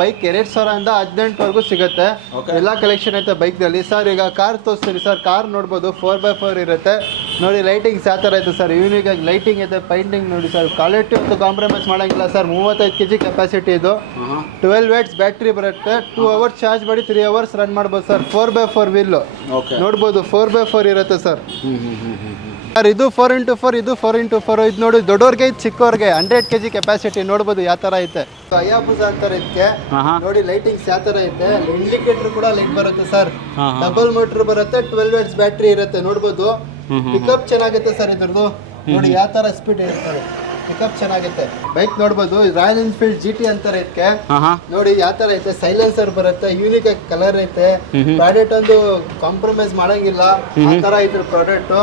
Bike ಎರಡು ಸಾವಿರದಿಂದ ಹದಿನೆಂಟುವರೆಗೂ ಸಿಗುತ್ತೆ. ಎಲ್ಲ ಕಲೆಕ್ಷನ್ ಐತೆ ಬೈಕ್ನಲ್ಲಿ. ಸರ್ ಈಗ ಕಾರ್ ತೋರಿಸ್ತೀರಿ ಸರ್ ಕಾರ್ ನೋಡ್ಬೋದು. ಫೋರ್ ಬೈ ಫೋರ್ ಇರುತ್ತೆ. ನೋಡಿ ಲೈಟಿಂಗ್ಸ್ ಯಾವ ಥರ ಐತೆ ಸರ್ ಯೂನಿಕ್ ಆಗಿ ಲೈಟಿಂಗ್ ಐತೆ ಪೈಂಟಿಂಗ್ ನೋಡಿ ಸರ್ ಕ್ವಾಲಿಟಿ ಒಂದು ಕಾಂಪ್ರಮೈಸ್ ಮಾಡೋಂಗಿಲ್ಲ ಸರ್ ಮೂವತ್ತೈದು ಕೆ ಜಿ ಕೆಪಾಸಿಟಿ ಇದು ಟ್ವೆಲ್ ವೇಟ್ಸ್ ಬ್ಯಾಟ್ರಿ ಬರುತ್ತೆ. ಟೂ ಅವರ್ಸ್ ಚಾರ್ಜ್ ಮಾಡಿ ತ್ರೀ ಅವರ್ಸ್ ರನ್ ಮಾಡ್ಬೋದು sir four by four wheel ನೋಡ್ಬೋದು ಫೋರ್ ಬೈ ಫೋರ್ ಇರುತ್ತೆ ಸರ್ ಸರ್ ಇದು ಫೋರ್ ಇಂಟು ಫೋರ್ ಇದು ಫೋರ್ ಇಂಟು ಫೋರ್ ಇದು ನೋಡಿ ದೊಡ್ಡವ್ರಿಗೆ ಇದು ಚಿಕ್ಕವ್ರಿಗೆ ಹಂಡ್ರೆಡ್ ಕೆ ಜಿ ಕೆಪಾಸಿಟಿ ನೋಡ್ಬೋದು ಯಾವ ತರ ಐತೆ. ಅಯಾಬುಜ ಅಂತಾರೆ ಇದಕ್ಕೆ ನೋಡಿ ಲೈಟಿಂಗ್ಸ್ ಯಾವ ತರ ಐತೆ? ಇಂಡಿಕೇಟರ್ ಕೂಡ ಲೈಟ್ ಬರುತ್ತೆ ಸರ್ ಡಬಲ್ ಮೋಟರ್ ಬರುತ್ತೆ ಟ್ವೆಲ್ ವೇಟ್ಸ್ ಬ್ಯಾಟ್ರಿ ಇರುತ್ತೆ ನೋಡ್ಬೋದು. ಪಿಕಪ್ ಚೆನ್ನಾಗುತ್ತೆ ಸರ್ ಇದ್ರದ್ದು? ನೋಡಿ ಯಾವ ತರ ಸ್ಪೀಡ್ ಇರುತ್ತೆ ಪಿಕಪ್ ಚೆನ್ನಾಗುತ್ತೆ ಬೈಕ್ ನೋಡ್ಬೋದು ರಾಯಲ್ ಎನ್ಫೀಲ್ಡ್ ಜಿ ಟಿ ಅಂತಾರೆ ಇದಕ್ಕೆ ನೋಡಿ ಯಾವ ತರ ಐತೆ? ಸೈಲೆನ್ಸರ್ ಬರುತ್ತೆ ಯೂನಿಕ್ ಆಗಿ ಕಲರ್ ಐತೆ. ಪ್ರಾಡಕ್ಟ್ ಒಂದು ಕಾಂಪ್ರಮೈಸ್ ಮಾಡಂಗಿಲ್ಲ. ಆ ತರ ಇದ್ರ product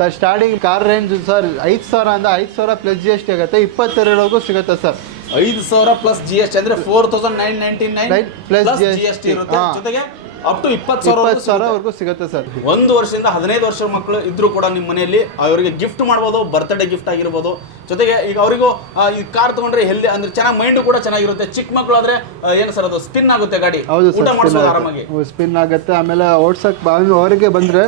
sir starting car range sir ಐದು ಸಾವಿರ ಅಂದ್ರೆ ಐದು ಸಾವಿರ ಪ್ಲಸ್ ಜಿ ಎಸ್ ಟಿ ಆಗುತ್ತೆ. ಇಪ್ಪತ್ತೆರಡವರೆಗೂ ಸಿಗುತ್ತೆ ಸರ್. ಐದು ಸಾವಿರ ಪ್ಲಸ್ ಜಿ ಎಸ್ ಟಿ ಅಂದ್ರೆ four thousand nine ninety nine plus. G S T ಇರುತ್ತೆ. ಜೊತೆಗೆ ಅಪ್ ಟು ಇಪ್ಪತ್ತು ಸಾವಿರ ಸಾವಿರವರೆಗೂ ಸಿಗುತ್ತೆ ಸರ್. ಒಂದು ವರ್ಷದಿಂದ ಹದಿನೈದು ವರ್ಷದ ಮಕ್ಕಳು ಇದ್ರೂ ಕೂಡ ನಿಮ್ಮ ಮನೆಯಲ್ಲಿ ಅವರಿಗೆ ಗಿಫ್ಟ್ ಮಾಡ್ಬೋದು ಬರ್ತ್ಡೇ ಗಿಫ್ಟ್ ಆಗಿರ್ಬೋದು. ಜೊತೆಗೆ ಈಗ ಅವರಿಗೂ ಈ ಕಾರ್ ತಗೊಂಡ್ರೆ ಹೆಲ್ದಿ ಅಂದ್ರೆ ಚೆನ್ನಾಗಿ ಮೈಂಡ್ ಕೂಡ ಚೆನ್ನಾಗಿರುತ್ತೆ. ಚಿಕ್ಕ ಮಕ್ಕಳು ಆದ್ರೆ ಏನು ಸರ್ ಅದು ಸ್ಪಿನ್ ಆಗುತ್ತೆ ಗಾಡಿ. ಹೌದು ಊಟ ಮಾಡಿಸೋದು ಆರಾಮಾಗಿ. ಸ್ಪಿನ್ ಆಗುತ್ತೆ. ಆಮೇಲೆ ಓಡ್ಸಕ್ ಅವರಿಗೆ ಬಂದ್ರೆ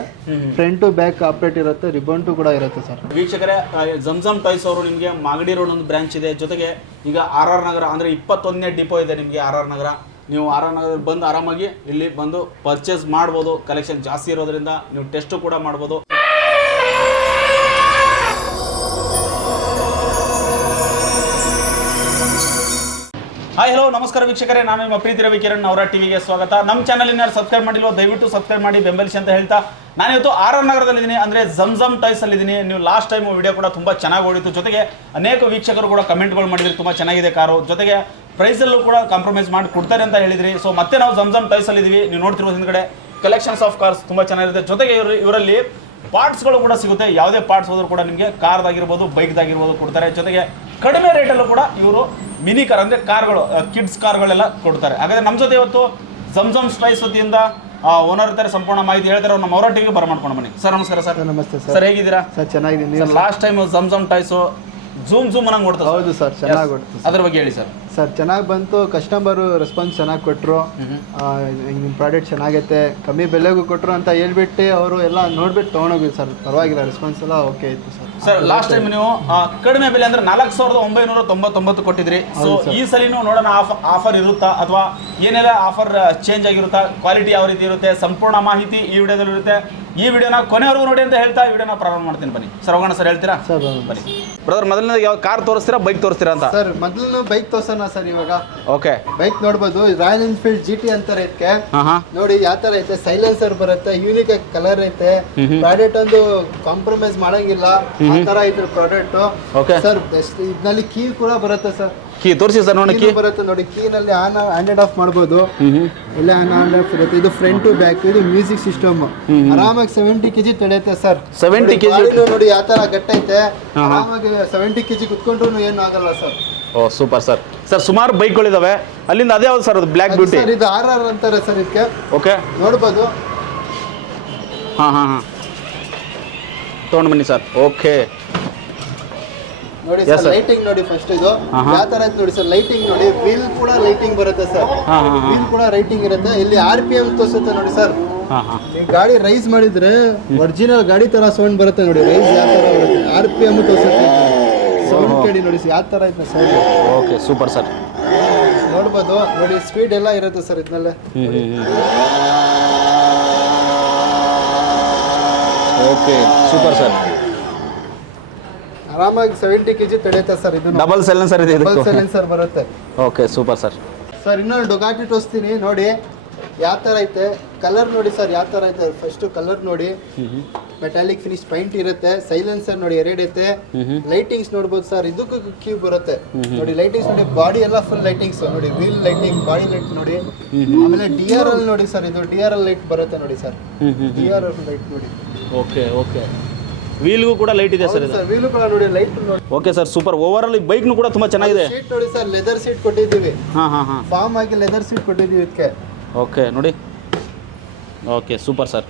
ಫ್ರಂಟ್ ಟು ಬ್ಯಾಕ್ ಆಪ್ರೇಟ್ ಇರುತ್ತೆ ರಿಬನ್ ಟು ಕೂಡ ಇರುತ್ತೆ ಸರ್. ವೀಕ್ಷಕರೇ ಜಮ್ಜಮ್ ಟಾಯ್ಸ್ ಅವರು ನಿಮಗೆ ಮಾಗಡಿ ರೋಡ್ ಒಂದು ಬ್ರಾಂಚ್ ಇದೆ. ಜೊತೆಗೆ ಈಗ ಆರ್ ಆರ್ ನಗರ ಅಂದ್ರೆ ಇಪ್ಪತ್ತೊಂದನೇ ಡಿಪೋ ಇದೆ ನಿಮಗೆ ಆರ್ ಆರ್ ನಗರ. ನೀವು ಆರ್ ಆರ್ ನಗರ ಬಂದು ಆರಾಮಾಗಿ ಇಲ್ಲಿ ಬಂದು ಪರ್ಚೇಸ್ ಮಾಡ್ಬೋದು. ಕಲೆಕ್ಷನ್ ಜಾಸ್ತಿ ಇರೋದ್ರಿಂದ ನೀವು ಟೆಸ್ಟ್ ಕೂಡ ಮಾಡ್ಬೋದು. ಹಾಯ್ ಹಲೋ ನಮಸ್ಕಾರ ವೀಕ್ಷಕರೇ. ನಾನು ನಿಮ್ಮ ಪ್ರೀತಿ ರವಿ ಕಿರಣ್ ಅವರ ಟಿವಿಗೆ ಸ್ವಾಗತ. ನಮ್ಮ ಚಾನಲ್ ಇನ್ನು ಸಬ್ಸ್ಕ್ರೈಬ್ ಮಾಡಿಲ್ವೋ, ದಯವಿಟ್ಟು ಸಬ್ಸ್ಕ್ರೈಬ್ ಮಾಡಿ, ಬೆಂಬಲಿಸಿ ಅಂತ ಹೇಳ್ತಾ. ನಾನಿವತ್ತು ಆರ್ ಆರ್ ನಗರದಲ್ಲಿದ್ದೀನಿ, ಅಂದರೆ ಟಾಯ್ಸ್ ಅಲ್ಲಿದ್ದೀನಿ. ನೀವು ಲಾಸ್ಟ್ ಟೈಮ್ ವಿಡಿಯೋ ಕೂಡ ತುಂಬ ಚೆನ್ನಾಗಿ ಓಡಿತು ಜೊತೆಗೆ ಅನೇಕ ವೀಕ್ಷಕರು ಕೂಡ ಕಮೆಂಟ್ಗಳು ಮಾಡಿದ್ರು, ತುಂಬ ಚೆನ್ನಾಗಿದೆ ಕಾರು. ಜೊತೆಗೆ ಪ್ರೈಸಲ್ಲೂ ಕೂಡ ಕಾಂಪ್ರಮೈಸ್ ಮಾಡಿ ಕೊಡ್ತಾರೆ ಅಂತ ಹೇಳಿದ್ರಿ. ಸೊ ಮತ್ತೆ ನಾವು ಜಮ್ಜಮ್ ಟಾಯ್ಸ್ ಅಲ್ಲಿದ್ದೀವಿ. ನೀವು ನೋಡ್ತಿರೋ ಹಿಂದ್ಗಡೆ ಕಲೆಕ್ಷನ್ಸ್ ಆಫ್ ಕಾರ್ಸ್ ತುಂಬ ಚೆನ್ನಾಗಿರುತ್ತೆ ಜೊತೆಗೆ ಇವರು ಇವರಲ್ಲಿ ಪಾರ್ಟ್ಸ್ಗಳು ಕೂಡ ಸಿಗುತ್ತೆ. ಯಾವುದೇ ಪಾರ್ಟ್ಸ್ ಹೋದರೂ ಕೂಡ ನಿಮಗೆ ಕಾರ್ದಾಗಿರ್ಬೋದು ಬೈಕ್ದಾಗಿರ್ಬೋದು ಕೊಡ್ತಾರೆ. ಜೊತೆಗೆ ಕಡಿಮೆ ರೇಟಲ್ಲೂ ಕೂಡ ಇವರು ಮಿನಿ ಕಾರ್ ಅಂದರೆ ಕಾರ್ಗಳು ಕಿಡ್ಸ್ ಕಾರ್ಗಳೆಲ್ಲ ಕೊಡ್ತಾರೆ. ಹಾಗಾದ್ರೆ ನಮ್ಮ ಜೊತೆ ಇವತ್ತು ಝಮ್ಝಮ್ ಸ್ಪೈಸ್ ವತಿಯಿಂದ ಓನರ್ ಇರ್ತಾರೆ ಸಂಪೂರ್ಣ ಮಾಹಿತಿ ಹೇಳ್ತಾರೆ ನಮ್ಮ ಅವರ ಟಿವಿಗೆ ಬರಮಾಡ್ಕೊಂಡು ಬನ್ನಿ. ಸರ್ ನಮಸ್ಕಾರ ಸರ್. ನಮಸ್ತೆ ಸರ್. ಹೇಗಿದ್ದೀರಾ? ಸರ್ ಚೆನ್ನಾಗಿದ್ದೀನಿ. Last time Zamzam toys zoom zoom ಅನ್ನಂಗೆ ಕೊಡ್ತಾರೆ ಹೌದು ಸರ್ ಚೆನ್ನಾಗಿ ಕೊಡ್ತು ಅದ್ರ ಬಗ್ಗೆ ಹೇಳಿ ಸರ್. ಸರ್ ಚೆನ್ನಾಗಿ ಬಂತು ಕಸ್ಟಮರು ರೆಸ್ಪಾನ್ಸ್ ಚೆನ್ನಾಗಿ ಕೊಟ್ಟರು ನಿಮ್ಮ ಪ್ರಾಡಕ್ಟ್ ಚೆನ್ನಾಗೈತೆ ಕಮ್ಮಿ ಬೆಲೆಗೂ ಕೊಟ್ಟರು ಅಂತ ಹೇಳ್ಬಿಟ್ಟು ಅವರು ಎಲ್ಲ ನೋಡ್ಬಿಟ್ಟು ತೊಗೊಂಡೋಗಿ ಸರ್. ಪರವಾಗಿಲ್ಲ ರೆಸ್ಪಾನ್ಸ್ ಎಲ್ಲ ಓಕೆ ಇತ್ತು ಸರ್. ಸರ್ ಲಾಸ್ಟ್ ಟೈಮ್ ನೀವು ಆ, ಕಡಿಮೆ ಬೆಲೆ ಅಂದ್ರೆ ನಾಲ್ಕು ಸಾವಿರದ ಒಂಬೈನೂರ ತೊಂಬತ್ತೊಂಬತ್ತು ಕೊಟ್ಟಿದ್ರಿ. ಸೊ ಈ ಸಲಿನೂ ನೋಡೋಣ ಆಫರ್ ಇರುತ್ತಾ? ಅಥವಾ ಏನೆಲ್ಲ ಆಫರ್ ಚೇಂಜ್ ಆಗಿರುತ್ತಾ? ಕ್ವಾಲಿಟಿ ಯಾವ ರೀತಿ ಇರುತ್ತೆ? ಸಂಪೂರ್ಣ ಮಾಹಿತಿ ಈ ವಿಡಿಯೋದಲ್ಲಿ ಇರುತ್ತೆ ಈ ವಿಡಿಯೋನ ಕೊನೆವರೆಗೂ ನೋಡಿ ಅಂತ ಹೇಳ್ತಾ ವಿಡಿಯೋನ ಪ್ರಾರಂಭ ಮಾಡ್ತೀನಿ ಬನ್ನಿ. ಸರ್ ಹೋಗೋಣ ಸರ್ ಹೇಳ್ತೀರಾ? ಸರ್ ಬನ್ನಿ. ಬ್ರದರ್ ಮೊದಲನೇ ಯಾವ ಕಾರ್ ತೋರಿಸ್ತೀರಾ ಬೈಕ್ ತೋರಿಸ್ತೀರಾ ಅಂತ? ಸರ್ ಮೊದಲು ಬೈಕ್ ತೋರ್ಸೋಣ ಸರ್ ಇವಾಗ. ಓಕೆ. ಬೈಕ್ ನೋಡ್ಬೋದು ರಾಯಲ್ ಎನ್ಫೀಲ್ಡ್ ಜಿ ಟಿ ಅಂತಾರೆ ಇದಕ್ಕೆ. ನೋಡಿ ಯಾವ ತರ ಐತೆ? ಸೈಲೆನ್ಸರ್ ಬರುತ್ತೆ ಯೂನಿಕ್ ಆಗಿ ಕಲರ್ ಐತೆ. ಪ್ರಾಡಕ್ಟ್ ಒಂದು ಕಾಂಪ್ರಮೈಸ್ ಮಾಡಂಗಿಲ್ಲ. ಆ ತರ ಐತೆ ಪ್ರಾಡಕ್ಟ್ ಓಕೆ. ಸರ್ ಇದ್ನಲ್ಲಿ ಕೀ ಕೂಡ ಬರುತ್ತೆ ಸರ್. ಕೀ ತೋರಿಸಿ ಸರ್ ನೋಡಿ ಕೀ. ಬರುತ್ತೆ ನೋಡಿ ಕೀನಲ್ಲಿ ಆನ್ ಹ್ಯಾಂಡ್ ಆಫ್ ಮಾಡ್ಬೋದು. ಇಲ್ಲ ಆನ್ ಹ್ಯಾಂಡ್ ಆಫ್ ಇರುತ್ತೆ. ಇದು ಫ್ರಂಟ್ ಟು ಬ್ಯಾಕ್ ಇದು ಮ್ಯೂಸಿಕ್ ಸಿಸ್ಟಮ್ ಆರಾಮಾಗಿ ಸೆವೆಂಟಿ ಕೆಜಿ ತಡೆಯುತ್ತೆ ಸರ್. 70 K G. ನೋಡಿ ಯಾವ ತರ ಗಟ್ಟೈತೆ. ಆರಾಮಾಗಿ ಸೆವೆಂಟಿ ಕೆಜಿ ಕುತ್ಕೊಂಡ್ರು ಏನು ಆಗಲ್ಲ sir. Oh super sir. Sir ಸುಮಾರು ಬೈಕ್ಗಳಿದಾವೆ ಅಲ್ಲಿಂದ ಅದೇ ಯಾವ್ದು ಸರ್ ಅದು ಬ್ಲ್ಯಾಕ್ ಬ್ಯೂಟಿ ಸರ್ ಇದು ಆರ್ ಆರ್ ಅಂತಾರೆ ಸರ್ ಇದಕ್ಕೆ. ಓಕೆ ನೋಡ್ಬೋದು. ಹಾ ಹಾ ಹಾ. ತೊಗೊಂಡು ಬನ್ನಿ ಸರ್. ಓಕೆ ನೋಡಿ ಸರ್ ಲೈಟಿಂಗ್ ನೋಡಿ ಫಸ್ಟ್ ಇದು. ಯಾವ ತರ ಅಂತ ನೋಡಿ ಸರ್ ಲೈಟಿಂಗ್ ನೋಡಿ. ವೀಲ್ ಕೂಡ ಲೈಟಿಂಗ್ ಬರುತ್ತೆ ಸರ್. ವೀಲ್ ಕೂಡ ರೈಟಿಂಗ್ ಇರುತ್ತೆ. ಇಲ್ಲಿ ಆರ್ ಪಿ ಎಂ ತೋರಿಸುತ್ತೆ ನೋಡಿ ಸರ್. ಈ ಗಾಡಿ ರೈಸ್ ಮಾಡಿದ್ರೆ ಒರಿಜಿನಲ್ ಗಾಡಿ ತರ ಸೌಂಡ್ ಬರುತ್ತೆ ನೋಡಿ. ರೈಸ್ ಯಾವ ತರ ಬರುತ್ತೆ. ಆರ್ ಪಿ ಎಂ ತೋರಿಸುತ್ತೆ. ಸೌಂಡ್ ಕೇಳಿ ನೋಡಿ ಯಾವ ತರ ಐತೆ ಸೌಂಡ್ ಓಕೆ ಸೂಪರ್ ಸರ್ ನೋಡ್ಬೋದು. ನೋಡಿ ಸ್ಪೀಡ್ ಎಲ್ಲ ಇರುತ್ತೆ ಸರ್ ಇದನ್ನಲ್ಲೇ ಓಕೆ ಸೂಪರ್ ಸರ್ ಆರಾಮಾಗಿ ಸೆವೆಂಟಿ ಕೆಜಿ ತಡೆಯುತ್ತೆ ಸರ್ ಇದು ಡಬಲ್ ಸೈಲೆನ್ಸರ್ ಇದೆ ಡಬಲ್ ಇದಕ್ಕೆ. ಸೈಲೆನ್ಸರ್ ಬರುತ್ತೆ. ಓಕೆ ಸೂಪರ್ ಸರ್ ಸರ್ ಇನ್ನೊಂದು ಡೊಗಾಟಿ ತೋರಿಸ್ತೀನಿ ನೋಡಿ. ಯಾವ ಥರ ಐತೆ? ಕಲರ್ ನೋಡಿ ಸರ್ ಯಾವ ಥರ ಐತೆ? ಫಸ್ಟ್ ಕಲರ್ ನೋಡಿ. ಮೆಟಾಲಿಕ್ ಫಿನಿಶ್ ಪೈಂಟ್ ಇರುತ್ತೆ ಸೈಲೆನ್ಸರ್ ನೋಡಿ ಎರಡು ಐತೆ. ಲೈಟಿಂಗ್ಸ್ ನೋಡ್ಬೋದು ಸರ್ ಇದಕ್ಕೂ ಕ್ಯೂ ಬರುತ್ತೆ. ನೋಡಿ ಲೈಟಿಂಗ್ಸ್ ನೋಡಿ ಬಾಡಿ ಎಲ್ಲ ಫುಲ್ ಲೈಟಿಂಗ್ಸ್ ನೋಡಿ ವೀಲ್ ಲೈಟಿಂಗ್ ಬಾಡಿ ಲೈಟ್ ನೋಡಿ. ಆಮೇಲೆ ಡಿ ಆರ್ ಎಲ್ ನೋಡಿ ಸರ್ ಇದು ಡಿ ಆರ್ ಎಲ್ ಲೈಟ್ ಬರುತ್ತೆ ನೋಡಿ sir D R L light ನೋಡಿ. ಓಕೆ ಓಕೆ ವೀಲ್ಗೂ ಕೂಡ ಲೈಟ್ ಇದೆ ಸರ್ ಇದು. ಸರ್ ವೀಲು ಕೂಡ ನೋಡಿ ಲೈಟ್ ನೋಡಿ. Okay sir super overall ಬೈಕ್ನು ಕೂಡ ತುಂಬಾ ಚೆನ್ನಾಗಿದೆ. ಸೀಟ್ ನೋಡಿ ಸರ್ ಲೆದರ್ ಸೀಟ್ ಕೊಟ್ಟಿದ್ದೀವಿ. ಹಾಂ ಹಾಂ ಹಾಂ. ಫಾರ್ಮ್ ಆಗಿ ಲೆದರ್ ಸೀಟ್ ಕೊಟ್ಟಿದ್ದೀವಿ ಇದಕ್ಕೆ. ಓಕೆ ನೋಡಿ. Okay super sir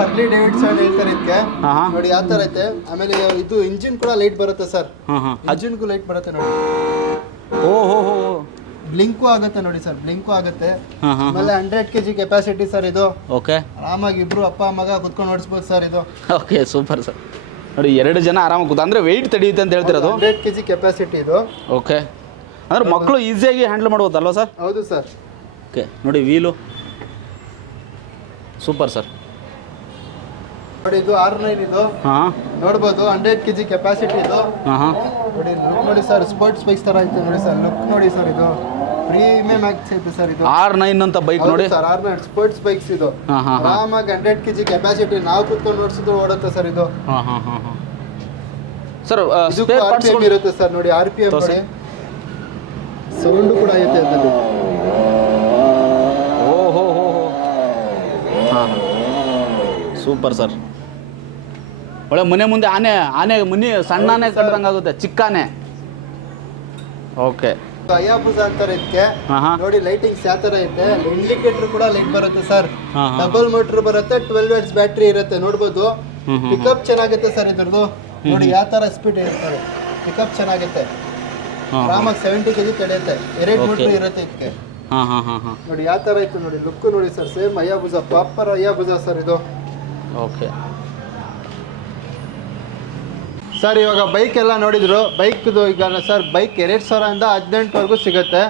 Harley Davidson ಹೇಳ್ತಾರೆ ಇದಕ್ಕೆ. ಹಾಂ ಹಾಂ. ನೋಡಿ ಯಾವ ತರ ಐತೆ? ಆಮೇಲೆ ಇದು ಇಂಜಿನ್ ಕೂಡ ಲೈಟ್ ಬರುತ್ತೆ ಸರ್ ಹಾಂ ಹಾಂ. ಇಂಜಿನ್ಗೂ ಲೈಟ್ ಬರುತ್ತೆ ನೋಡಿ. ಓ ಹೋ ಹೋ. ಬ್ಲಿಂಕು ಆಗುತ್ತೆ ನೋಡಿ ಸರ್ ಬ್ಲಿಂಕು ಆಗುತ್ತೆ. ಆಮೇಲೆ ಹಂಡ್ರೆಡ್ ಕೆಜಿ ಕೆಪಾಸಿಟಿ ಸರ್ ಇದು. ಓಕೆ ಆರಾಮಾಗಿ ಇಬ್ರು ಅಪ್ಪ ಮಗ ಕುತ್ಕೊಂಡು ಓಡಿಸ್ಬೋದು ಸರ್ ಇದು. ಓಕೆ ಸೂಪರ್ ಸರ್ ನೋಡಿ ಎರಡು ಜನ ಆರಾಮಾಗಿ ಕೂತ ಅಂದರೆ ವೆಯ್ಟ್ ತಡೆಯುತ್ತೆ ಅಂತ ಹೇಳ್ತಿರೋದು ಹಂಡ್ರೆಡ್ ಕೆಜಿ ಕೆಪಾಸಿಟಿ ಇದು. ಓಕೆ ಅಂದ್ರೆ ಮಕ್ಕಳು ಈಸಿಯಾಗಿ ಹ್ಯಾಂಡಲ್ ಮಾಡ್ಬೋದಲ್ವ ಸರ್ ಹೌದು ಸರ್. ಓಕೆ ನೋಡಿ ವೀಲು ಸೂಪರ್ ಸರ್ ನೋಡಿ ಇದು ಆರ್ ನೈನ್ ಇದು. ಹಾಂ. ನೋಡ್ಬೋದು ಹಂಡ್ರೆಡ್ ಕೆಜಿ ಕೆಪಾಸಿಟಿ ಇದು. ಹಾಂ ನೋಡಿ ಲುಕ್ ನೋಡಿ ಸರ್ ಸ್ಪೋರ್ಟ್ಸ್ ಬೈಕ್ ತರ ಐತೆ ನೋಡಿ ಸರ್ ಲುಕ್ ನೋಡಿ ಸರ್ ಇದು. ಪ್ರೀಮಿಯಂ ಆಗ್ತಾ ಐತೆ ಸರ್ ಇದು. ಆರ್ ನೈನ್ ಅಂತ ಬೈಕ್ ನೋಡಿ. Sir R nine sports bikes ಇದು. ಹಾಂ ಹಾಂ ಆರಾಮಾಗಿ ಹಂಡ್ರೆಡ್ ಕೆ ಜಿ ಕೆಪಾಸಿಟಿ ನಾವು ಕುತ್ಕೊಂಡು ನೋಡ್ಸಿದ್ರು ಓಡುತ್ತೆ ಸರ್ ಇದು. ಹಾಂ ಹಾಂ ಹಾಂ ಹಾಂ. Sir spare R P M parts ಇರುತ್ತೆ ಸರ್ ನೋಡಿ ಆರ್ ಪಿ ಎಂ. ನೋಡಿ. ಸೌಂಡ್ ಕೂಡ ಐತೆ ಅದರಲ್ಲಿ. ಓ ಹೋ ಹೋ ಹೋ. ಹಾಂ ಸೂಪರ್ ಸರ್ ಒಳ್ಳೆ ಮನೆ ಮುಂದೆ ಆನೆ ಆನೆ ಮುನಿ ಸಣ್ಣ ಆನೆ ಕಟ್ಟದಂಗೆ ಆಗುತ್ತೆ ಚಿಕ್ಕ ಆನೆ ಓಕೆ. ಅಯಾಬುಜ ಅಂತಾರೆ ಇದಕ್ಕೆ. ನೋಡಿ ಲೈಟಿಂಗ್ಸ್ ಯಾವ ತರ ಐತೆ? ಇಂಡಿಕೇಟರ್ ಕೂಡ ಲೈಟ್ ಬರುತ್ತೆ ಸರ್ ಡಬಲ್ ಮೋಟರ್ ಬರುತ್ತೆ ಟ್ವೆಲ್ವ್ ವ್ಯಾಟ್ಸ್ ಬ್ಯಾಟ್ರಿ ಇರುತ್ತೆ ನೋಡ್ಬೋದು? ಪಿಕಪ್ ಚೆನ್ನಾಗುತ್ತೆ ಸರ್ ಇದ್ರದ್ದು. ನೋಡಿ ಯಾವ ತರ ಸ್ಪೀಡ್ ಇರುತ್ತೆ ಪಿಕಪ್ ಚೆನ್ನಾಗುತ್ತೆ ಆರಾಮಾಗಿ ಸೆವೆಂಟಿ ಕೆಜಿ ತಡೆಯುತ್ತೆ. ಎರಡು Okay. ಇರುತ್ತೆ ಇದಕ್ಕೆ. ನೋಡಿ ಯಾವ ತರ ಇತ್ತು ನೋಡಿ ಲುಕ್ ನೋಡಿ ಸರ್ ಸೇಮ್ ಅಯ್ಯಾಬುಜ ಪ್ರಾಪರ್ ಅಯ್ಯಾಬುಜ ಸರ್ ಇದು. ಓಕೆ. ಸರ್ ಇವಾಗ ಬೈಕ್ ಎಲ್ಲ ನೋಡಿದ್ರು. ಬೈಕ್ ಈಗ ಸರ್ ಬೈಕ್ ಎರಡ್ ಸಾವಿರದಿಂದ ಹದಿನೆಂಟುವರೆಗೂ ಸಿಗುತ್ತೆ.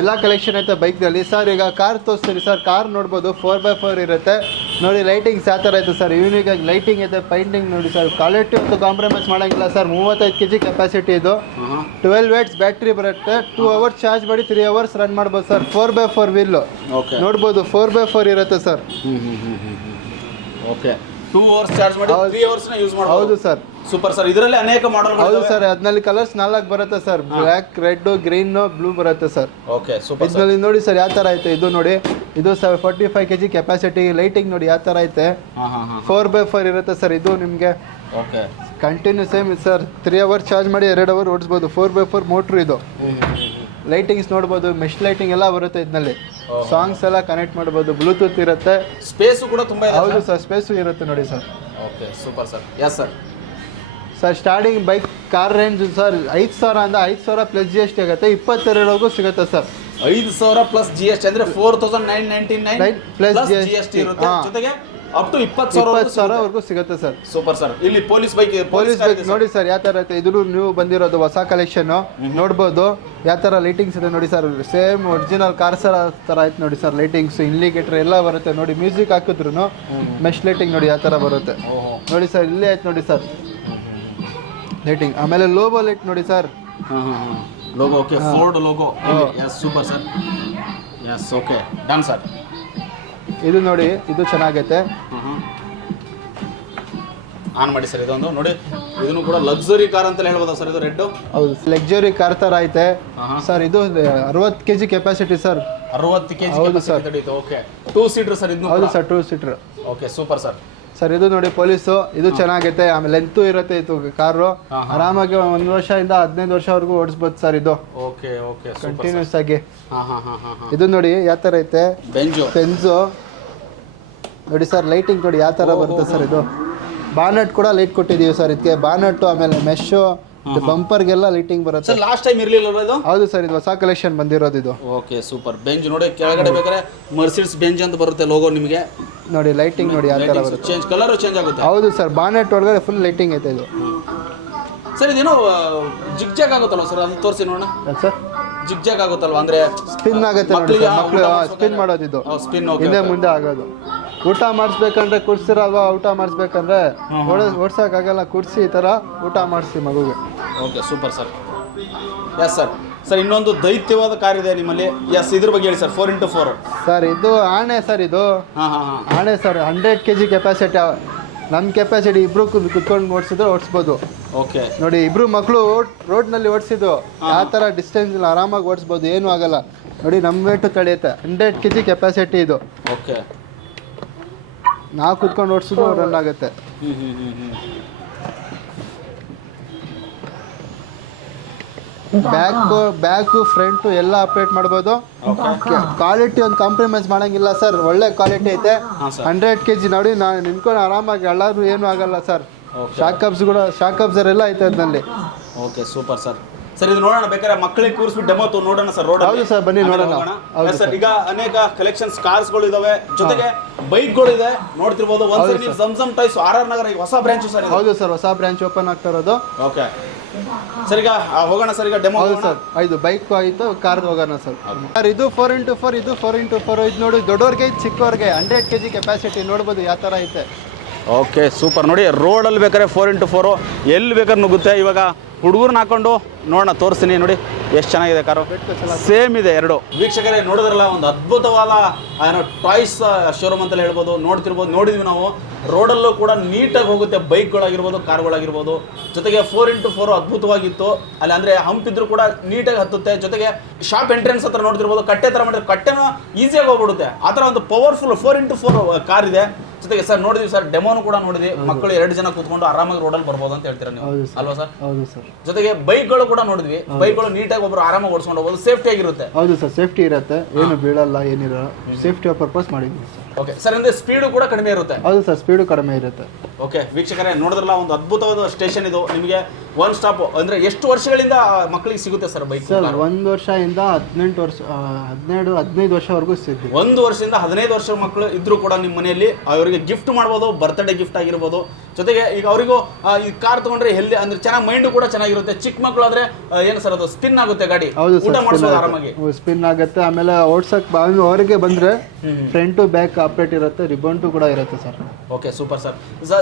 ಎಲ್ಲ ಕಲೆಕ್ಷನ್ ಐತೆ ಬೈಕ್ನಲ್ಲಿ ಸರ್ ಈಗ ಕಾರ್ ತೋರಿಸ್ತೀರಿ ಸರ್ ಕಾರ್ ನೋಡ್ಬೋದು. ಫೋರ್ ಬೈ ಫೋರ್ ಇರುತ್ತೆ. ನೋಡಿ ಲೈಟಿಂಗ್ಸ್ ಯಾವ ಥರ ಐತೆ ಸರ್ ಯೂನಿಕ್ ಆಗಿ ಲೈಟಿಂಗ್ ಇದೆ ಪೈಂಟಿಂಗ್ ನೋಡಿ ಸರ್ ಕ್ವಾಲಿಟಿ ಅಂತೂ ಕಾಂಪ್ರಮೈಸ್ ಮಾಡಂಗಿಲ್ಲ ಸರ್ ಮೂವತ್ತೈದು ಕೆ ಜಿ ಕೆಪಾಸಿಟಿ ಇದು ಟ್ವೆಲ್ ವೇಟ್ಸ್ ಬ್ಯಾಟ್ರಿ ಬರುತ್ತೆ. ಟೂ ಅವರ್ಸ್ ಚಾರ್ಜ್ ಮಾಡಿ ತ್ರೀ ಅವರ್ಸ್ ರನ್ ಮಾಡ್ಬೋದು sir four by four wheel okay ನೋಡ್ಬೋದು ಫೋರ್ ಬೈ ಫೋರ್ ಇರುತ್ತೆ sir okay two hours charge ಮಾಡಿ ಹೌದು. ತ್ರೀ ಅವರ್ಸ್ನ ಯೂಸ್ ಹೌದು ಮಾಡ್ಬೋದು. ಸರ್. ಸೂಪರ್ ಸರ್ ಇದರಲ್ಲಿ ಅನೇಕ ಮಾಡಲ್ ಹೌದು ಸರ್ ಅದ್ನಲ್ಲಿ ಕಲರ್ಸ್ ನಾಲ್ಕು ಬರುತ್ತೆ sir. Black red green blue ಬರುತ್ತೆ ಸರ್. ಓಕೆ ಸೂಪರ್ ಸರ್ ಇದ್ರಲ್ಲಿ ನೋಡಿ ಸರ್ ಯಾವ ಥರ ಐತೆ? ಇದು ನೋಡಿ ಇದು sir forty five K G capacity lighting ನೋಡಿ ಯಾವ ಥರ ಐತೆ? ಹಾಂ ಹಾಂ ಹಾಂ ಫೋರ್ ಬೈ ಫೋರ್ ಇರುತ್ತೆ ಸರ್ ಇದು ನಿಮಗೆ. Okay continue same sir three hour charge ಮಾಡಿ ಎರಡು ಅವರ್ ಓಡಿಸ್ಬೋದು. ಫೋರ್ ಬೈ ಫೋರ್ ಮೋಟ್ರ್ ಇದು. ಲೈಟಿಂಗ್ಸ್ ನೋಡ್ಬೋದು ಮೆಶ್ ಲೈಟಿಂಗ್ ಎಲ್ಲ ಬರುತ್ತೆ ಇದರಲ್ಲಿ ಸಾಂಗ್ಸ್ ಎಲ್ಲ ಕನೆಕ್ಟ್ ಮಾಡ್ಬೋದು ಬ್ಲೂಟೂತ್ ಇರುತ್ತೆ. ಸ್ಪೇಸು ಕೂಡ ತುಂಬಾ ಹೌದು ಸರ್. ಸ್ಪೇಸು ಇರುತ್ತೆ ನೋಡಿ sir. Okay super sir yes sir sir starting bike car range sir ಐದು ಸಾವಿರ ಅಂದ್ರೆ ಐದು ಸಾವಿರ ಪ್ಲಸ್ ಜಿ ಎಸ್ ಟಿ ಆಗುತ್ತೆ ಸಿಗುತ್ತೆ ಸರ್. ಐದು ಸಾವಿರ ಪ್ಲಸ್ ಜಿ ಎಸ್ ಟಿ ಅಂದ್ರೆ four thousand nine ninety nine plus. G S T ಇರುತ್ತೆ. ಜೊತೆಗೆ ಅಪ್ ಟು ಇಪ್ಪತ್ತು ಸಾವಿರ ಸಾವಿರವರೆಗೂ ಸಿಗುತ್ತೆ. ಸರ್. ಸೂಪರ್ ಸರ್ ಇಲ್ಲಿ ಪೊಲೀಸ್ ಬೈಕ್ ಪೊಲೀಸ್ ಬೈಕ್ ನೋಡಿ ಸರ್ ಯಾವ ಥರ ಐತೆ? ಇದನ್ನು ನೀವು ಬಂದಿರೋದು ಹೊಸ ಕಲೆಕ್ಷನ್ ನೋಡ್ಬೋದು. ಯಾವ ಥರ ಲೈಟಿಂಗ್ಸ್ ಇದೆ ನೋಡಿ sir. Same original car sir ಥರ ಐತೆ ನೋಡಿ ಸರ್ ಲೈಟಿಂಗ್ಸ್ ಇಂಡಿಕೇಟರ್ ಎಲ್ಲ ಬರುತ್ತೆ ನೋಡಿ. ಮ್ಯೂಸಿಕ್ ಹಾಕಿದ್ರು ಮೆಶ್ ಲೈಟಿಂಗ್ ನೋಡಿ ಯಾವ ಥರ ಬರುತ್ತೆ ನೋಡಿ ಸರ್ ಇಲ್ಲೇ ಆಯ್ತು ನೋಡಿ ಸರ್. ಲೈಟಿಂಗ್ ಆಮೇಲೆ ಲೋಬೋ ಲೈಟ್ ನೋಡಿ sir. Logo okay Ford logo yes super sir yes okay done sir ಇದು ನೋಡಿ ಇದು ಚೆನ್ನಾಗೈತೆ. ಆನ್ ಮಾಡಿ ಸರ್ ಇದೊಂದು. ನೋಡಿ ಇದನ್ನು ಕೂಡ ಲಕ್ಸುರಿ ಕಾರ್ ಅಂತ ಹೇಳ್ಬೋದಾ ಸರ್ ಇದು ರೆಡ್ ಹೌದು ಲಕ್ಸುರಿ ಕಾರ್ ತರ ಐತೆ. ಸರ್ ಇದು ಅರವತ್ತು ಕೆಜಿ ಕೆಪಾಸಿಟಿ ಸರ್. ಅರವತ್ತು ಕೆಜಿ ಹೌದು. ತಡೀತು ಓಕೆ ಟೂ ಸೀಟರ್ ಸರ್ ಹೌದು sir two seater okay super sir. Sir ಇದು ನೋಡಿ ಪೊಲೀಸು ಇದು ಚೆನ್ನಾಗೈತೆ. ಆಮೇಲೆ ಲೆಂತು ಇರುತ್ತೆ ಇದು ಕಾರು. ಆರಾಮಾಗಿ ಒಂದು ವರ್ಷದಿಂದ ಹದಿನೈದು ವರ್ಷವರೆಗೂ ಓಡಿಸ್ಬೋದು ಸರ್ ಇದು. ಓಕೆ ಓಕೆ ಸೂಪರ್ ಕಂಟಿನ್ಯೂಸ್ ಆಗಿ. ಇದು ನೋಡಿ ಯಾವ ಥರ ಐತೆ? ಬೆಂಜು ಪೆನ್ಸು ನೋಡಿ ಸರ್ ಲೈಟಿಂಗ್ ನೋಡಿ ಯಾವ ಥರ ಬರುತ್ತೆ ಸರ್ ಇದು. ಬಾನೆಟ್ ಕೂಡ ಲೈಟ್ ಕೊಟ್ಟಿದ್ದೀವಿ ಸರ್ ಇದಕ್ಕೆ ಬಾನೆಟ್ಟು ಆಮೇಲೆ ಮೆಶ್ಶು ಬಂಪರ್ಗೆಲ್ಲ ಲೈಟಿಂಗ್ ಬರುತ್ತೆ. ಸರ್ ಲಾಸ್ಟ್ ಟೈಮ್ ಇರಲಿಲ್ಲ ಇದು? ಹೌದು ಸರ್ ಇದು ಹೊಸ ಕಲೆಕ್ಷನ್ ಬಂದಿರೋದು ಇದು. ಓಕೆ ಸೂಪರ್ ಬೆಂಜ್ ನೋಡಿ ಕೆಳಗಡೆ ಬೇಕಾದ್ರೆ ಮರ್ಸಿಡ್ಸ್ ಬೆಂಜ್ ಅಂತ ಬರುತ್ತೆ ಲೋಗೋ ನಿಮಗೆ. ನೋಡಿ ಲೈಟಿಂಗ್ ನೋಡಿ ಯಾವ ಥರ ಬರುತ್ತೆ. ಚೇಂಜ್ ಕಲರ್ ಚೇಂಜ್ ಆಗುತ್ತೆ. ಹೌದು ಸರ್ ಬಾನೆಟ್ ಒಳಗಡೆ ಫುಲ್ ಲೈಟಿಂಗ್ ಐತೆ ಇದು. ಸರ್ ಇದೇನೋ ಜಿಗ್ ಜಾಗ್ ಆಗುತ್ತಲ್ವ ಸರ್? ಅದು ತೋರಿಸಿ ನೋಡೋಣ. ಸರ್? ಜಿಗ್ ಜಾಗ್ ಆಗುತ್ತಲ್ವ? ಅಂದ್ರೆ ಸ್ಪಿನ್ ಆಗುತ್ತೆ ಸ್ಪಿನ್ ಮಾಡೋದು ಇದು. ಸ್ಪಿನ್ ಹಿಂದೆ ಮುಂದೆ ಆಗೋದು. ಊಟ ಮಾಡಿಸ್ಬೇಕಂದ್ರೆ ಕುಡ್ಸಿರಲ್ವಾ ಊಟ ಮಾಡಿಸ್ಬೇಕಂದ್ರೆ ಓಡಿಸ್ ಓಡ್ಸೋಕ್ಕಾಗಲ್ಲ ಕುರ್ಸಿ ಈ ಥರ ಊಟ ಮಾಡಿಸಿ ಮಗುಗೆ. Okay super sir. Yes sir sir ಇನ್ನೊಂದು ದೈತ್ಯವಾದ ಕಾರ್ ಇದೆ ನಿಮ್ಮಲ್ಲಿ. ಎಸ್ ಇದ್ರ ಬಗ್ಗೆ ಹೇಳಿ sir four into four sir ಇದು ಆಣೆ ಸರ್ ಇದು. ಹಾಂ ಹಾಂ ಹಾಂ. ಆಣೆ sir hundred K G capacity ನಮ್ಮ ಕೆಪಾಸಿಟಿ ಇಬ್ರು ಕುತ್ಕೊಂಡು ಓಡಿಸಿದ್ರೆ ಓಡಿಸ್ಬೋದು. ಓಕೆ ನೋಡಿ ಇಬ್ರು ಮಕ್ಕಳು ರೋಡ್ನಲ್ಲಿ ಓಡಿಸಿದ್ರು ಆ ಥರ ಡಿಸ್ಟೆನ್ಸ್ ಆರಾಮಾಗಿ ಓಡಿಸ್ಬೋದು ಏನೂ ಆಗಲ್ಲ. ನೋಡಿ ನಮ್ಮ ವೇಟು ತಡೆಯುತ್ತೆ. ಹಂಡ್ರೆಡ್ ಕೆ ಜಿ ಕೆಪಾಸಿಟಿ ಇದು. ಓಕೆ ನಾವು ಕುತ್ಕೊಂಡು ಓಡಿಸಿದ್ರು ರನ್ ಆಗುತ್ತೆ. ಬ್ಯಾಕ್ ಬ್ಯಾಕು ಬ್ಯಾಕು ಫ್ರಂಟು ಎಲ್ಲ ಅಪ್ಡೇಟ್ ಮಾಡ್ಬೋದು. ಕ್ವಾಲಿಟಿ ಒಂದು ಕಾಂಪ್ರಮೈಸ್ ಮಾಡಂಗಿಲ್ಲ ಸರ್ ಒಳ್ಳೆ ಕ್ವಾಲಿಟಿ ಐತೆ. ಹಾಂ ಹಂಡ್ರೆಡ್ ಕೆ ಜಿ ನೋಡಿ ನಾನು ನಿಂತ್ಕೊಂಡು ಆರಾಮಾಗಿ ಎಲ್ಲರೂ ಏನೂ ಆಗಲ್ಲ ಸರ್ ಶಾಕ್ ಕಬ್ಸ್ ಕೂಡ ಶಾಕ್ ಕಬ್ಸರ್ ಎಲ್ಲ ಐತೆ ಅದ್ರಲ್ಲಿ. ಓಕೆ ಸೂಪರ್ ಸರ್ ಸರ್ ಇದು ನೋಡೋಣ ಬೇಕಾದ್ರೆ ಮಕ್ಕಳಿಗೆ ಕೂರಿಸ್ಬಿಟ್ಟು ಡೆಮೋ ನೋಡೋಣ ಸರ್ ರೋಡ್ ಹೌದು ಸರ್, ಬನ್ನಿ ನೋಡೋಣ. ಹೌದು ಸರ್ ಈಗ ಅನೇಕ ಕಲೆಕ್ಷನ್ಸ್ ಕಾರ್ಸ್ಗಳು ಇದಾವೆ. ಜೊತೆಗೆ ಬೈಕ್ಗಳು ಇದೆ ನೋಡ್ತಿರ್ಬೋದು ಒಂದ್ಸರಿ ನೀವು Zamzam toys R R Nagar ಈಗ ಹೊಸ ಬ್ರಾಂಚ್ ಸರ್ ಇದು. ಹೌದು ಸರ್ ಹೊಸ ಬ್ರಾಂಚ್ ಓಪನ್ ಆಗ್ತಾ ಇರೋದು. ಓಕೆ ಸರ್ ಈಗ ಆ, ಹೋಗೋಣ ಸರ್ ಈಗ ಡೆಮೋ ಹೌದು ಸರ್. ಇದು ಬೈಕ್ ಆಯಿತು ಕಾರ್ ಹೋಗೋಣ ಸರ್. ಸರ್ ಇದು ಫೋರ್ ಇಂಟು ಫೋರ್ ಇದು ಫೋರ್ ಇಂಟು ಫೋರ್ ಇದು ನೋಡಿ ದೊಡ್ಡವರಿಗೆ ಇದು ಚಿಕ್ಕವ್ರಿಗೆ ಹಂಡ್ರೆಡ್ ಕೆ ಜಿ ಕೆಪಾಸಿಟಿ ನೋಡ್ಬೋದು ಯಾವ ಥರ ಐತೆ. ಓಕೆ ಸೂಪರ್ ನೋಡಿ ರೋಡಲ್ಲಿ ಬೇಕಾದ್ರೆ ಫೋರ್ ಇಂಟು ಫೋರು ಎಲ್ಲಿ ಬೇಕಾದ್ರೆ ನುಗ್ಗುತ್ತೆ. ಇವಾಗ ಹುಡುಗರನ್ನ ಹಾಕೊಂಡು ನೋಡೋಣ, ತೋರಿಸ್ತೀನಿ, ನೋಡಿ. ಎಷ್ಟು ಚೆನ್ನಾಗಿದೆ ಕಾರು. ಸೇಮ್ ಇದೆ ಎರಡು. ವೀಕ್ಷಕರೇ, ನೋಡಿದ್ರಲ್ಲ, ಒಂದು ಅದ್ಭುತವಾದ ಏನೋ, ಟಾಯ್ಸ್ ಶೋರೂಮ್ ಅಂತಲೇ ಹೇಳ್ಬೋದು, ನೋಡ್ತಿರ್ಬೋದು, ನೋಡಿದ್ವಿ ನಾವು. ರೋಡಲ್ಲೂ ಕೂಡ ನೀಟಾಗಿ ಹೋಗುತ್ತೆ, ಬೈಕ್ಗಳಾಗಿರ್ಬೋದು, ಕಾರ್ಗಳಾಗಿರ್ಬೋದು. ಜೊತೆಗೆ ಫೋರ್ ಇಂಟು ಫೋರ್ ಅದ್ಭುತವಾಗಿತ್ತು. ಅಲ್ಲಿ ಅಂದರೆ ಹಂಪಿದ್ರು ಕೂಡ ನೀಟಾಗಿ ಹತ್ತುತ್ತೆ. ಜೊತೆಗೆ ಶಾಪ್ ಎಂಟ್ರೆನ್ಸ್ ಹತ್ರ ನೋಡ್ತಿರ್ಬೋದು, ಕಟ್ಟೆ ಥರ ಮಾಡಿದ್ರೆ ಕಟ್ಟೆನೂ ಈಸಿಯಾಗಿ ಹೋಗ್ಬಿಡುತ್ತೆ. ಆ ಥರ ಒಂದು powerful four into four car ಇದೆ ಜೊತೆಗೆ ಸರ್ ನೋಡಿದ್ವಿ ಸರ್ ಡೆಮೋನು ಕೂಡ ನೋಡಿದ್ವಿ. ಮಕ್ಕಳು ಎರಡು ಜನ ಕೂತ್ಕೊಂಡು ಆರಾಮಾಗಿ ರೋಡಲ್ಲಿ ಬರ್ಬೋದು ಅಂತ ಹೇಳ್ತೀರಾ ನೀವು? ಹೌದು ಸರ್. ಅಲ್ವಾ ಸರ್? ಹೌದು ಸರ್. ಜೊತೆಗೆ ಬೈಕ್ಗಳು ಕೂಡ ನೋಡಿದ್ವಿ. ಬೈಕ್ಗಳು ನೀಟಾಗಿ ಒಬ್ರು ಆರಾಮಾಗಿ ಓಡಿಸ್ಕೊಂಡು ಹೋಗ್ಬೋದು. ಸೇಫ್ಟಿ ಆಗಿರುತ್ತೆ. ಹೌದು ಸರ್ ಸೇಫ್ಟಿ ಇರುತ್ತೆ. ಏನು ಬೀಳಲ್ಲ ಏನಿರಲ್ಲ ಸೇಫ್ಟಿ ಪರ್ಪಸ್ ಮಾಡಿದ್ವಿ ಸರ್. ಓಕೆ. ಸರ್ ಅಂದ್ರೆ ಸ್ಪೀಡು ಕೂಡ ಕಡಿಮೆ ಇರುತ್ತೆ. ಹೌದು ಸರ್ ಸ್ಪೀಡು ಕಡಿಮೆ ಇರುತ್ತೆ. ಓಕೆ ವೀಕ್ಷಕರೇ ನೋಡಿದ್ರಲ್ಲ ಒಂದು ಅದ್ಭುತವಾದ ಸ್ಟೇಷನ್ ಇದು. ನಿಮಗೆ ಒನ್ ಸ್ಟಾಪ್ ಅಂದ್ರೆ ಎಷ್ಟು ವರ್ಷಗಳಿಂದ ಮಕ್ಕಳಿಗೆ ಸಿಗುತ್ತೆ ಸರ್ ಬೈಕ್ ಸರ್ ಒಂದು ವರ್ಷದಿಂದ ಹದಿನೆಂಟು ವರ್ಷ ಹದಿನೇಳು ಹದಿನೆರಡು ಹದಿನೈದು ವರ್ಷವರೆಗೂ ಸಿಗುತ್ತೆ ಒಂದು ವರ್ಷದಿಂದ ಹದಿನೈದು ವರ್ಷ ಮಕ್ಕಳು ಇದ್ರೂ ಕೂಡ ನಿಮ್ಮ ಮನೆಯಲ್ಲಿ ಅವರಿಗೆ ಗಿಫ್ಟ್ ಮಾಡ್ಬೋದು ಬರ್ತ್ಡೇ ಗಿಫ್ಟ್ ಆಗಿರ್ಬೋದು. ಜೊತೆಗೆ ಈಗ ಅವರಿಗೂ ಈ ಕಾರ್ ತಗೊಂಡ್ರೆ ಹೆಲ್ದಿ ಅಂದ್ರೆ ಚೆನ್ನಾಗಿ ಮೈಂಡ್ ಕೂಡ ಚೆನ್ನಾಗಿರುತ್ತೆ. ಚಿಕ್ಕ ಮಕ್ಕಳು ಆದ್ರೆ ಏನು ಸರ್ ಅದು ಸ್ಪಿನ್ ಆಗುತ್ತೆ ಗಾಡಿ. ಹೌದು ಊಟ ಮಾಡಿಸೋದು ಆರಾಮಾಗಿ. ಸ್ಪಿನ್ ಆಗುತ್ತೆ. ಆಮೇಲೆ ಓಡ್ಸಕ್ ಅವರಿಗೆ ಬಂದ್ರೆ ಫ್ರಂಟ್ ಟು ಬ್ಯಾಕ್ ಆಪ್ರೇಟ್ ಇರುತ್ತೆ ರಿಬನ್ಟು ಕೂಡ ಇರುತ್ತೆ sir. Okay super sir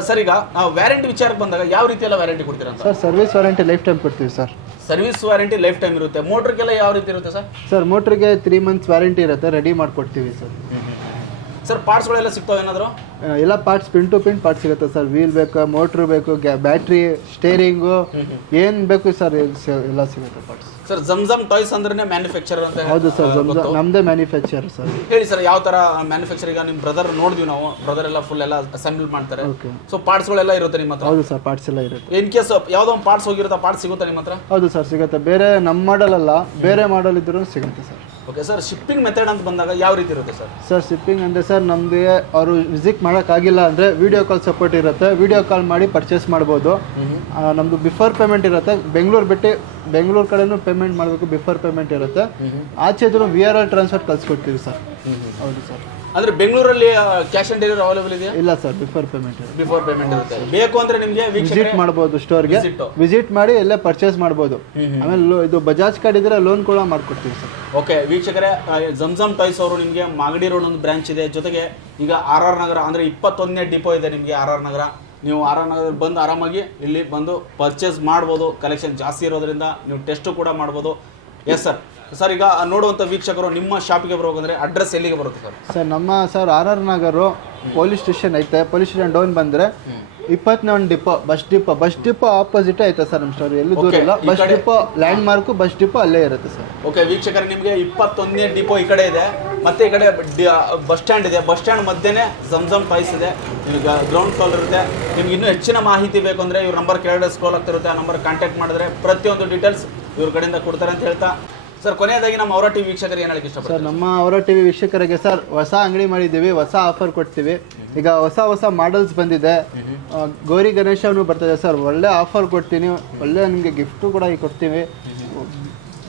sir ಈಗ ವ್ಯಾರಂಟಿ ವಿಚಾರಕ್ಕೆ ಬಂದಾಗ ಯಾವ ರೀತಿ ಎಲ್ಲ ವ್ಯಾರಂಟಿ ಕೊಡ್ತೀರಾ sir service warranty lifetime ಕೊಡ್ತೀವಿ sir. Service warranty lifetime ಇರುತ್ತೆ ಮೋಟ್ರಿಗೆಲ್ಲ ಯಾವ ರೀತಿ ಇರುತ್ತೆ ಸರ್? ಸರ್ ಮೋಟ್ರಿಗೆ ತ್ರೀ ಮಂತ್ಸ್ ವ್ಯಾರಂಟಿ ಇರುತ್ತೆ ರೆಡಿ ಮಾಡಿಕೊಡ್ತೀವಿ ಸರ್. ಸರ್ ಪಾರ್ಟ್ಸ್ಗಳೆಲ್ಲ ಸಿಗ್ತಾವೆ ಏನಾದರೂ? ಎಲ್ಲ parts pin to pin parts ಸಿಗುತ್ತೆ ಸರ್. ವೀಲ್ ಬೇಕು ಮೋಟ್ರ್ ಬೇಕು ಬ್ಯಾಟ್ರಿ ಸ್ಟೇರಿಂಗು ಏನು ಬೇಕು ಸರ್ ಎಲ್ಲ ಸಿಗುತ್ತೆ ಪಾರ್ಟ್ಸ್ ಸರ್ ಜಮ್ಜಮ್ ಟಾಯ್ಸ್ ಅಂದ್ರೆ ಮ್ಯಾನುಫ್ಯಾಕ್ಚರ್ ಅಂತ ಹೌದು ಸರ್ ಆ, ನಮ್ಮದೇ ಮ್ಯಾನುಫ್ಯಾಕ್ಚರ್ ಸರ್. ಹೇಳಿ ಸರ್ ಯಾವ ತರ ಮ್ಯಾನುಫ್ಯಾಕ್ಚರ್ ಈಗ ನಿಮ್ಮ ಬ್ರದರ್ ನೋಡಿದ್ವಿ ನಾವು. ಬ್ರದರ್ ಎಲ್ಲ ಫುಲ್ ಎಲ್ಲ ಅಸೆಂಬಲ್ ಮಾಡ್ತಾರೆ. ಓಕೆ ಸೊ ಪಾರ್ಟ್ಸ್ಗಳೆಲ್ಲ ಇರುತ್ತೆ ನಿಮ್ಮ ಹತ್ರ? ಹೌದು ಸರ್ ಪಾರ್ಟ್ಸ್ ಎಲ್ಲ ಇರುತ್ತೆ. ಇನ್ ಕೇಸ್ ಯಾವುದೋ ಒಂದು ಪಾರ್ಟ್ಸ್ ಹೋಗಿರುತ್ತೆ ಪಾರ್ಟ್ಸ್ ಸಿಗುತ್ತೆ ನಿಮ್ಮ ಹತ್ರ? ಹೌದು ಸರ್ ಸಿಗುತ್ತೆ. ಬೇರೆ ನಮ್ಮ ಮಾಡಲ್ ಅಲ್ಲ ಬೇರೆ ಮಾಡಲ್ ಇದ್ರೂ ಸಿಗುತ್ತೆ sir. Okay sir shipping method ಅಂತ ಬಂದಾಗ ಯಾವ ರೀತಿ ಇರುತ್ತೆ ಸರ್ ಸರ್ ಶಿಪ್ಪಿಂಗ್ ಅಂದರೆ ಸರ್ ನಮಗೆ ಅವರು ವಿಸಿಟ್ ಮಾಡೋಕ್ಕಾಗಿಲ್ಲ ಅಂದರೆ ವಿಡಿಯೋ ಕಾಲ್ ಸಪೋರ್ಟ್ ಇರುತ್ತೆ. ವಿಡಿಯೋ ಕಾಲ್ ಮಾಡಿ ಪರ್ಚೇಸ್ ಮಾಡ್ಬೋದು. ನಮ್ಮದು ನಮ್ದು ಬಿಫೋರ್ ಪೇಮೆಂಟ್ ಇರುತ್ತೆ. ಬೆಂಗಳೂರು ಬಿಟ್ಟು ಬೆಂಗಳೂರು ಕಡೆನೂ ಪೇಮೆಂಟ್ ಮಾಡಬೇಕು ಬಿಫೋರ್ ಪೇಮೆಂಟ್ ಇರುತ್ತೆ. ಆಚೆ ಇದ್ರೂ ವಿ ಆರ್ ಆರ್ ಟ್ರಾನ್ಸ್ಫರ್ ಕಳಿಸ್ಕೊಡ್ತೀವಿ ಸರ್ ಹೌದು ಸರ್ ಅಂದ್ರೆ ಬೆಂಗಳೂರಲ್ಲಿ ಕ್ಯಾಶ್ ಆನ್ ಡೆಲಿವರಿ ಅವೈಲೇಬಲ್ ಇದೆಯಾ? ಇಲ್ಲ sir before payment before payment ಇರುತ್ತೆ. ಬೇಕು ಅಂದ್ರೆ ನಿಮಗೆ ವಿಸಿಟ್ ಮಾಡ್ಬೋದು ಸ್ಟೋರ್ಗೆ ಗೆ. ವಿಸಿಟ್ ಮಾಡಿ ಎಲ್ಲೇ ಪರ್ಚೇಸ್ ಮಾಡ್ಬೋದು. ಆಮೇಲೆ ಇದು ಬಜಾಜ್ ಕಾರ್ಡ್ ಇದ್ರೆ ಲೋನ್ ಕೂಡ ಮಾಡ್ಕೊಡ್ತೀವಿ ಸರ್. ಓಕೆ ವೀಕ್ಷಕರೇ ಜಮ್ಜಮ್ ಟಾಯ್ಸ್ ಅವರು ನಿಮಗೆ ಮಾಗಡಿ ರೋಡ್ ಒಂದು ಬ್ರಾಂಚ್ ಇದೆ. ಜೊತೆಗೆ ಈಗ ಆರ್ ಆರ್ ನಗರ ಅಂದ್ರೆ ಇಪ್ಪತ್ತೊಂದನೇ ಡಿಪೋ ಇದೆ ನಿಮಗೆ ಆರ್ ಆರ್ ನಗರ. ನೀವು ಆರ್ ಆರ್ ನಗರ ಬಂದು ಆರಾಮಾಗಿ ಇಲ್ಲಿ ಬಂದು ಪರ್ಚೇಸ್ ಮಾಡ್ಬೋದು. ಕಲೆಕ್ಷನ್ ಜಾಸ್ತಿ ಇರೋದ್ರಿಂದ ನೀವು ಟೆಸ್ಟು ಕೂಡ ಮಾಡ್ಬೋದು. ಎಸ್ ಸರ್ ಸರ್ ಈಗ ನೋಡುವಂಥ ವೀಕ್ಷಕರು ನಿಮ್ಮ ಶಾಪಿಗೆ ಬರಬೇಕಂದ್ರೆ ಅಡ್ರೆಸ್ ಎಲ್ಲಿಗೆ ಬರುತ್ತೆ ಸರ್? ಸರ್ ನಮ್ಮ sir R R Nagar police station ಐತೆ. ಪೊಲೀಸ್ ಸ್ಟೇಷನ್ ಡೌನ್ ಬಂದರೆ ಇಪ್ಪತ್ತನೇ ಒಂದು depot bus depot. Bus depot opposite ಐತೆ ಸರ್ ನಮ್ಮ ಸ್ಟೋರ್ ಎಲ್ಲೂ ದೂರ ಇಲ್ಲ. Bus depot landmark bus depot ಅಲ್ಲೇ ಇರುತ್ತೆ ಸರ್. ಓಕೆ ವೀಕ್ಷಕರ ನಿಮಗೆ ಇಪ್ಪತ್ತೊಂದನೇ ಡಿಪೋ ಈ ಕಡೆ ಇದೆ. ಮತ್ತೆ ಈ ಕಡೆ ಬಸ್ ಸ್ಟ್ಯಾಂಡ್ ಇದೆ. ಬಸ್ ಸ್ಟ್ಯಾಂಡ್ ಮಧ್ಯೆನೇ ಜಮ್ಜಮ್ ಪೈಸ್ ಇದೆ. ನಿಮಗೆ ಗ್ರೌಂಡ್ ಫ್ಲೋರ್ ಇರುತ್ತೆ. ನಿಮ್ಗೆ ಇನ್ನೂ ಹೆಚ್ಚಿನ ಮಾಹಿತಿ ಬೇಕು ಅಂದರೆ ಇವ್ರ ನಂಬರ್ ಕೆಳಗಡೆ ಸ್ಕ್ರೋಲ್ ಆಗ್ತಿರುತ್ತೆ. ಆ ನಂಬರ್ ಕಾಂಟ್ಯಾಕ್ಟ್ ಮಾಡಿದ್ರೆ ಪ್ರತಿಯೊಂದು ಡೀಟೇಲ್ಸ್ ಇವ್ರ ಕಡೆಯಿಂದ ಕೊಡ್ತಾರೆ ಅಂತ ಹೇಳ್ತಾ ಸರ್ ಕೊನೆಯದಾಗಿ ನಮ್ಮ ಅವರ ಟಿವಿ ವೀಕ್ಷಕರಿಗೆ ಏನು ಹೇಳಕ್ಕೆ ಸರ್ ಇಷ್ಟಪಡ್ತಾರೆ ನಮ್ಮ ಅವರ ಟಿವಿ ವೀಕ್ಷಕರಿಗೆ ಸರ್ ಹೊಸ ಅಂಗಡಿ ಮಾಡಿದ್ದೀವಿ ಹೊಸ ಆಫರ್ ಕೊಡ್ತೀವಿ. ಈಗ ಹೊಸ ಹೊಸ ಮಾಡೆಲ್ಸ್ ಬಂದಿದೆ. ಆ, ಗೌರಿ ಗಣೇಶನು ಬರ್ತದೆ ಸರ್ ಒಳ್ಳೆ ಆಫರ್ ಕೊಡ್ತೀನಿ ಒಳ್ಳೆ ನಿಮಗೆ ಗಿಫ್ಟು ಕೂಡ ಈಗ ಕೊಡ್ತೀವಿ.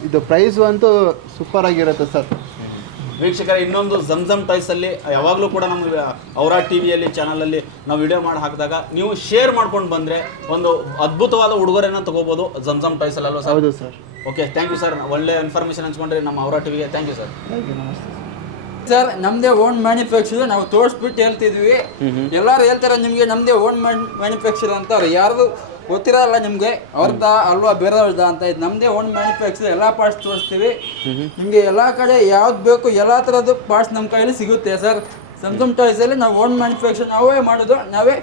ಇದು ಪ್ರೈಸು ಅಂತೂ ಸೂಪರ್ ಆಗಿರುತ್ತೆ ಸರ್. ವೀಕ್ಷಕರ ಇನ್ನೊಂದು ಜಮ್ಜಮ್ ಟಾಯ್ಸ್ ಅಲ್ಲಿ ಯಾವಾಗಲೂ ಕೂಡ ನಮ್ಮ ಅವರ ಟಿವಿಯಲ್ಲಿ ಚಾನಲಲ್ಲಿ ನಾವು ವಿಡಿಯೋ ಮಾಡಿ ಹಾಕಿದಾಗ ನೀವು ಶೇರ್ ಮಾಡ್ಕೊಂಡು ಬಂದ್ರೆ ಒಂದು ಅದ್ಭುತವಾದ ಉಡುಗೊರೆನ ತಗೋಬಹುದು ಜಮ್ಜಮ್ ಟಾಯ್ಸ್ ಅಲ್ವಾ ಸರ್? ಹೌದು sir. Okay thank you sir ಒಳ್ಳೆ ಇನ್ಫಾರ್ಮೇಶನ್ ಹಂಚ್ಕೊಂಡ್ರಿ ನಮ್ಮ ಅವರ ಟಿವಿಗೆ thank you sir thank you ನಮಸ್ತೆ ಸರ್ ನಮ್ದೇ ಓನ್ ಮ್ಯಾನುಫ್ಯಾಕ್ಚರ್ ನಾವು ತೋರಿಸ್ಬಿಟ್ಟು ಹೇಳ್ತಿದ್ವಿ. ಎಲ್ಲರೂ ಹೇಳ್ತಾರೆ ನಿಮಗೆ ನಮ್ದೇ ಓನ್ ಮ್ಯಾನುಫ್ಯಾಕ್ಚರ್ ಅಂತ ಅವ್ರು. ಯಾರು ಗೊತ್ತಿರಲ್ಲ ನಿಮಗೆ ಅವ್ರದ್ದ ಅಲ್ವಾ ಬೇರೆಯವ್ರದ ಅಂತ ಇದು. ನಮ್ಮದೇ ಓನ್ ಮ್ಯಾನುಫ್ಯಾಕ್ಚರ್ ಎಲ್ಲ ಪಾರ್ಟ್ಸ್ ತೋರಿಸ್ತೀವಿ. ನಿಮಗೆ ಎಲ್ಲ ಕಡೆ ಯಾವ್ದು ಬೇಕು ಎಲ್ಲ ಥರದ್ದು ಪಾರ್ಟ್ಸ್ ನಮ್ಮ ಕೈಯಲ್ಲಿ ಸಿಗುತ್ತೆ ಸರ್ ಸ್ಯಾಮ್ಸಂಗ್ ಟಾಯ್ಸಲ್ಲಿ ನಾವು ಓನ್ ಮ್ಯಾನುಫ್ಯಾಕ್ಚರ್ ನಾವೇ ಮಾಡೋದು ನಾವೇ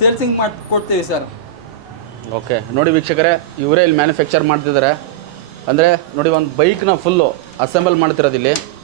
ಸೇಲ್ಸಿಂಗ್ ಮಾಡಿ ಕೊಡ್ತೀವಿ ಸರ್ ಓಕೆ ನೋಡಿ ವೀಕ್ಷಕರೇ ಇವರೇ ಇಲ್ಲಿ ಮ್ಯಾನುಫ್ಯಾಕ್ಚರ್ ಮಾಡ್ತಿದ್ದಾರೆ ಅಂದರೆ ನೋಡಿ ಒಂದು ಬೈಕ್ನ ಫುಲ್ಲು ಅಸೆಂಬಲ್ ಮಾಡ್ತಿರೋದು ಇಲ್ಲಿ.